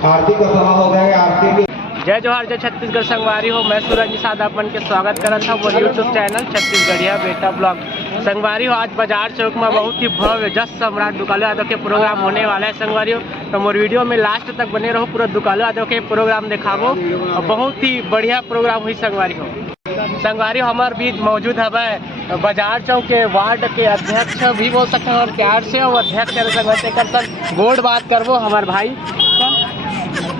आरती का समय हो गया है। आरती जय जोहार, जय छत्तीसगढ़ संगवारी हो। मैं सूरज निषाद अपन के स्वागत कर था वो यूट्यूब चैनल छत्तीसगढ़िया बेटा ब्लॉग। संगवारी हो, आज बाजार चौक में बहुत ही भव्य जस सम्राट दुकालू यादव के प्रोग्राम होने वाला है। संगवारी हो तो मोर वीडियो में लास्ट तक बने रहो, पूरा दुकालू यादव के प्रोग्राम दिखावो और बहुत ही बढ़िया प्रोग्राम हुई। संगवारी हमारे बीच मौजूद है बाजार चौक के वार्ड के अध्यक्ष भी बोल सकते हैं और प्यार से और अध्यक्ष गोड बात करवो हमारे भाई।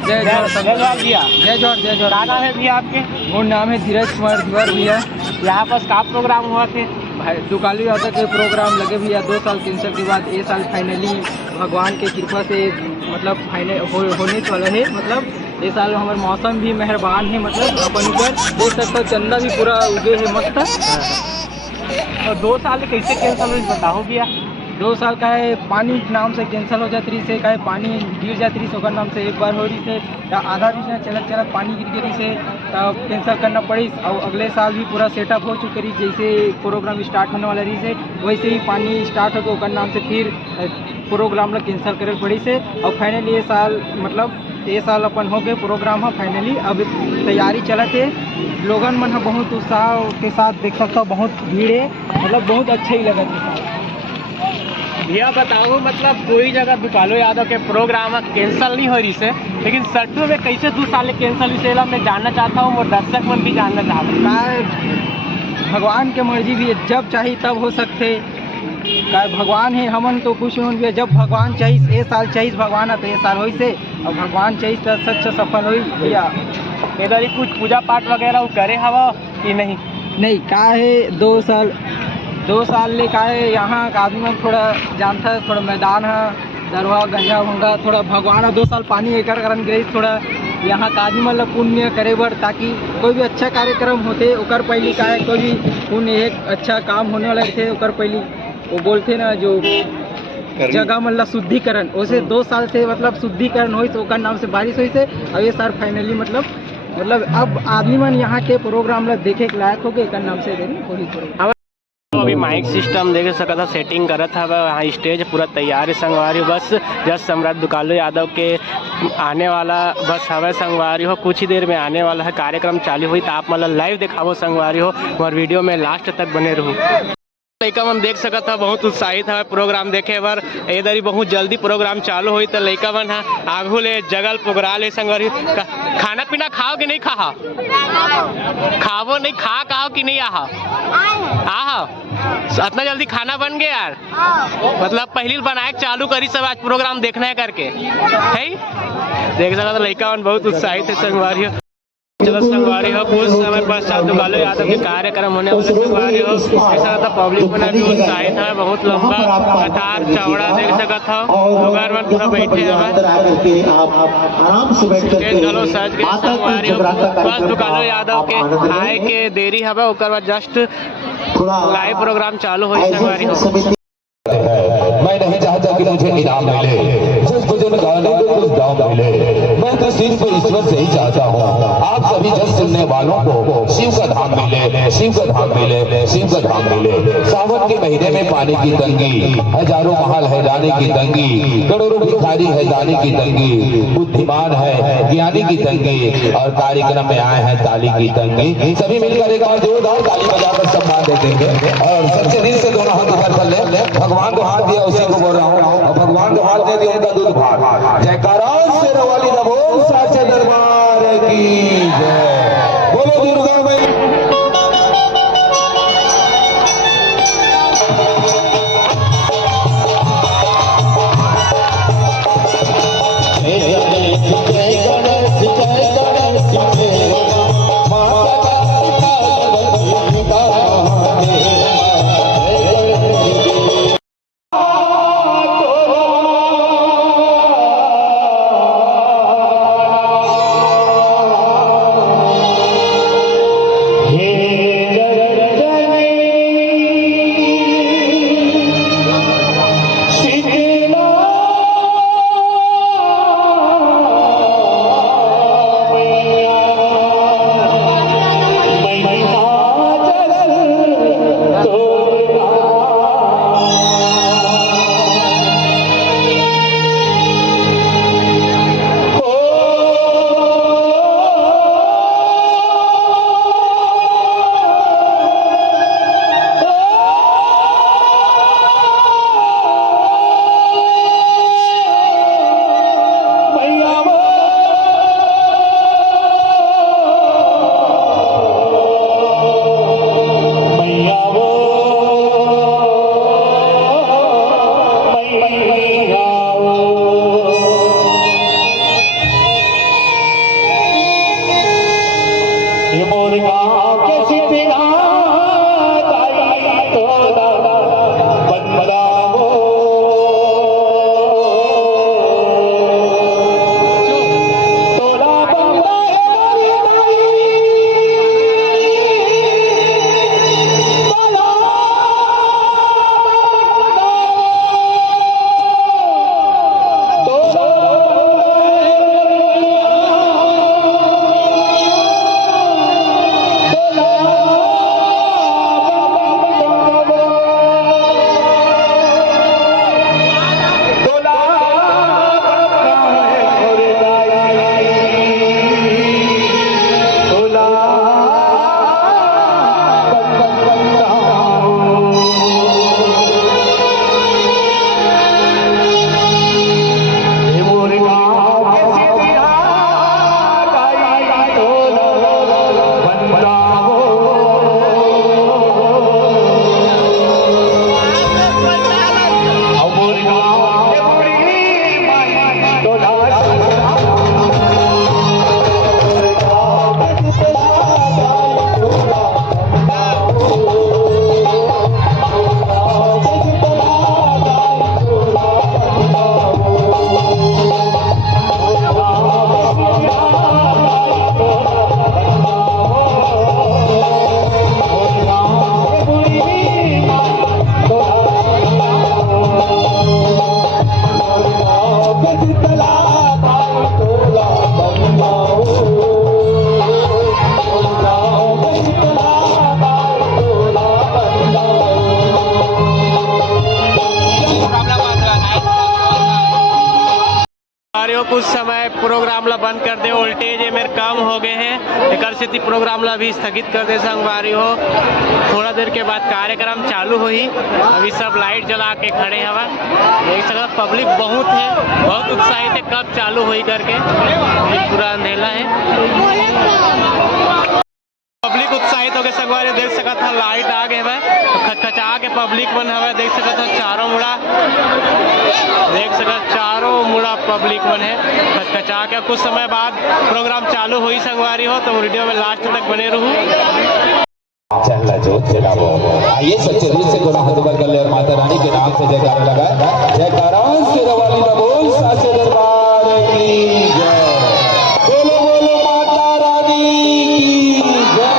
जय जोहार भैया। जय जोहार, जय जोहार। क्या नाम है भैया आपके? मोर नाम है धीरज कुमार धीवर भैया। यहाँ पास का प्रोग्राम हुआ थे? भाई दुकालू यादव के प्रोग्राम लगे भैया 2 साल कैंसर के बाद। ये साल फाइनली भगवान के कृपा से मतलब फाइनल होने वाला है। मतलब ये साल हमारे मौसम भी मेहरबान है। मतलब अपन ऊपर देख सकते हो, चंदा भी पूरा उगे है मस्त। और 2 साल कैसे कैंसर हुई बताओ भैया? 2 साल का है पानी नाम से कैंसल हो जाती से, का पानी गिर जाती रही से नाम से एक बार हो रही से या आधा भी चलत पानी गिर गई से तब कैंसिल करना पड़ी। और अगले साल भी पूरा सेटअप हो चुके रही, जैसे प्रोग्राम स्टार्ट होने वाला रही से वैसे ही पानी स्टार्ट हो गया नाम से फिर प्रोग्राम ला कैंसिल करे पड़ी से। और फाइनली ये साल मतलब ये साल अपन हो गए प्रोग्राम है फाइनली। अब तैयारी चलत है, लोगन मन है बहुत उत्साह के साथ देख सकते हो, बहुत भीड़ है। मतलब बहुत अच्छा ही लगा है। भैया बताओ, मतलब कोई जगह दुकालू यादव के प्रोग्राम कैंसिल नहीं हो रही से, लेकिन सट्टू में कैसे 2 साल कैंसिल हुई से मैं जानना चाहता हूँ और दर्शक मन भी जानना चाहता हूँ। भगवान के मर्जी भी है, जब चाहिए तब हो सकते। का भगवान है, हमन तो कुछ नहीं भी। जब भगवान चाहिए ये साल चाहिए भगवान तो ये साल हो से, और भगवान चाहिए तो सच सफल हो भैया। इधर ही कुछ पूजा पाठ वगैरह करे हवा कि नहीं? नहीं का है 2 साल ले का है यहाँ का आदमी में थोड़ा जानता है, थोड़ा मैदान है दरवा गंजा भंगा थोड़ा भगवान 2 साल पानी एकर करन गई थोड़ा यहाँ का आदमी मतलब पुण्य करे बर, ताकि कोई भी अच्छा कार्यक्रम होते ओकर पहली का है कोई भी पुण्य एक अच्छा काम होने वाला थे ओकर पहली वो बोलते ना जो जगह मतलब शुद्धिकरण वैसे 2 साल से मतलब शुद्धिकरण हुई तो ओकर नाम से बारिश हुई से। और ये साल फाइनली मतलब अब आदमी मन यहाँ के प्रोग्राम ला देखे के लायक हो गए एकर नाम से होली। तो अभी माइक सिस्टम देख सकता सेटिंग करत है, वहाँ स्टेज पूरा तैयार है। संगवारी बस जस सम्राट दुकालू यादव के आने वाला बस हवे। संगवारी हो कुछ ही देर में आने वाला है, कार्यक्रम चालू हुई तो आप मतलब लाइव दिखाओ। संगवारी हो और वीडियो में लास्ट तक बने रहो। लड़का मन देख सकता बहुत उत्साहित है प्रोग्राम देखे बर। इधर ही बहुत जल्दी प्रोग्राम चालू हुई तो लड़का मन है आगू ले जगल पोगरा ले। संगवारी खाना पीना खाओ कि नहीं खाओ? खावो नहीं खाओ कि नहीं आहा इतना जल्दी खाना बन गया यार? मतलब पहली बनाए चालू करी सब आज प्रोग्राम देखना है करके है। देख सकता लड़का मन बहुत उत्साहित है। संगवारी हो चलो संगवारी हो कुछ समय पश्चात दुकालू यादव के कार्यक्रम होने वाले। संगवारी हो ऐसा था पब्लिक बना भी उत्साहित है, बहुत लंबा कतार चौड़ा देख सकता हो, लोग पूरा बैठे हैं। चलो सज गए संगवारी हो बस दुकालू यादव के आए के देरी है ओकर बाद जस्ट लाइव प्रोग्राम चालू हो। संगवारी हो मैं नहीं चाहता कि मुझे इनाम मिले, जिस भजन गाने को कुछ दाम मिले। मैं तो सिर्फ ईश्वर से ही चाहता हूँ आप सभी जन सुनने वालों को शिव का धाम मिले, शिव का धाम मिले, शिव का धाम मिले। सावन के महीने में पानी की तंगी, हजारों महल है जाने की तंगी, करोड़ों भिखारी है जाने की तंगी, बुद्धिमान है ज्ञानी की तंगी, और कार्यक्रम में आए हैं ताली की तंगी। सभी मिलकर एक बार जोरदार ताली बजाकर सम्मान दे देंगे और सच्चे दिल से दोनों हाथ ऊपर कर ले। भगवान को हाथ दिया उसी को बोल रहा हूँ, और भगवान को हाथ दे दिया उनका दूध भाग। जयकारा शेरवाली नमो साचे दरबार की जय। बोलो दुर्गा माई। हो कुछ समय प्रोग्राम ला बंद कर दे, वोल्टेज मेरे कम हो गए हैं, एक स्थिति प्रोग्राम ला भी स्थगित कर दे संगवारी हो। थोड़ा देर के बाद कार्यक्रम चालू हुई। अभी सब लाइट जला के खड़े हवा, देख सकते पब्लिक बहुत है, बहुत उत्साहित है कब चालू हुई करके। पूरा अंधेला है, पब्लिक उत्साहित हो गए संगवारी। देख सकता था लाइट आ गए है, खचखचा के पब्लिक बन हवा। देख सकता था चारों मुड़ा, देख सकता चारों मुड़ा पब्लिक बन है खचखचा के। कुछ समय बाद प्रोग्राम चालू हुई संगवारी हो, तो वीडियो में लास्ट तक बने रहूं। चल जो तेरा वो आइए सच्चे दिल से गुनाह दुबर कर ले और माता रानी के नाम से जयकारा लगा। जयकारा शेरवाली का बोल साचे दरबार की जय। बोलो बोलो माता रानी की जय।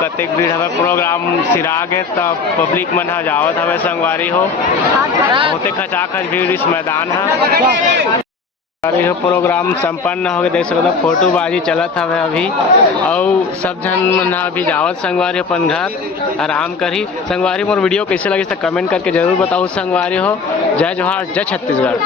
कतेक भीड़ हवे, प्रोग्राम सिराग है तब पब्लिक मन ह जावत हवे संगवारी हो। बहुते खचाखच भीड़ इस मैदान है। प्रोग्राम संपन्न हो गए, देख सकते फोटोबाजी चलत हवे अभी, और सब जन मन अभी जावत संगवारी अपन घर आराम करी। संगवारी मोर वीडियो कैसे लगी कमेंट करके जरूर बताओ संगवारी हो। जय जोहार, जय छत्तीसगढ़।